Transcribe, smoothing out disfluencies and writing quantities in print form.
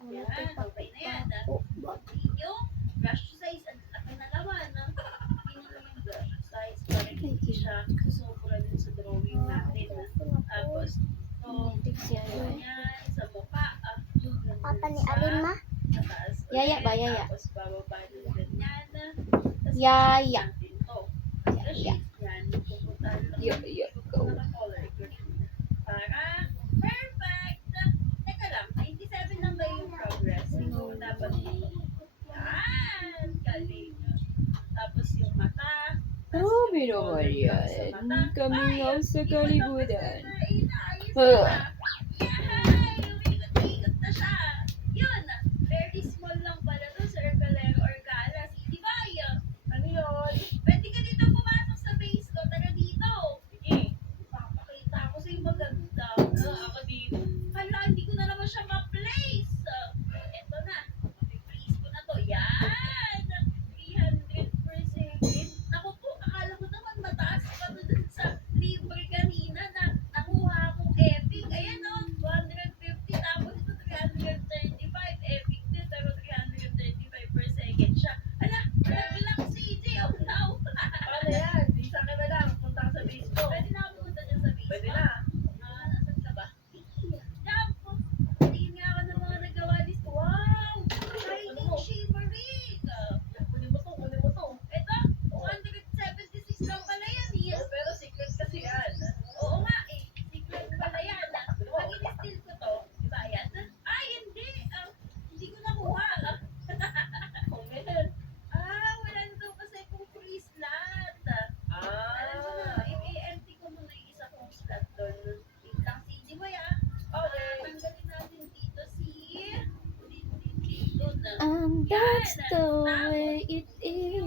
Yan, okay na yan. Yung brush size, ang nalaman, hindi na lang yung brush size para hindi siya sobra din sa drawing natin. Tapos, yan, sa mukha. Papa ni Alin ma? Yaya ba, yaya? Tapos, bababa din ganyan. Tapos, Yaya. natin to. Sa shades yan, pupuntahan lang. Go. Naka-color green. Para, perfect! Teka lang, 97 lang ba yung progress? Ito dapat dito. Yan! Galing. Tapos yung mata. Grabe naman yan. Kami nga sa kalibutan. Yay! Umiikot-ikot na siya. Yun! Very small lang pala to, circular or galas. Di ba? Ano yun? Pwede ka dito pumasok sa base ko. Tara dito. Sige. Papakita ko sa'yo maganda. Ako dito. Hala, hindi ko na naman siya ma-place. Eto na. I-place ko na to. Yan! 300 per second. Naku po, akala ko naman mataas pa to dun sa libre kanina na nakuha akong epic. Ayan o, 250. Tapos ito 335. Epic din, pero 335 per second siya. Ala, nag-lock si EJ. Oh no. Paano yan? Di sa akin na lang. Punta ka sa base ko. Pwede na ako pumunta dyan sa base. Pwede mo? na. Nasaan ka ba? Diyan po. Tingin nga ako ng mga nagawa list. Wow! Shining shimmering. Kunin mo to, kunin mo to. Ito, 176 lang pala yan. Oh, pero secret kasi yan. Oo nga eh. Secret pala yan. Pag in-steal ko to, diba yan? Ay, hindi. Hindi ko nakuha. Oh, meron. Wala na daw kasi kung free slot. Alam mo na, i-empty ko muna yung isa kong slot doon. Wait lang, si Easy Boy Okay. tanggalin natin dito dito na. That's the way it is.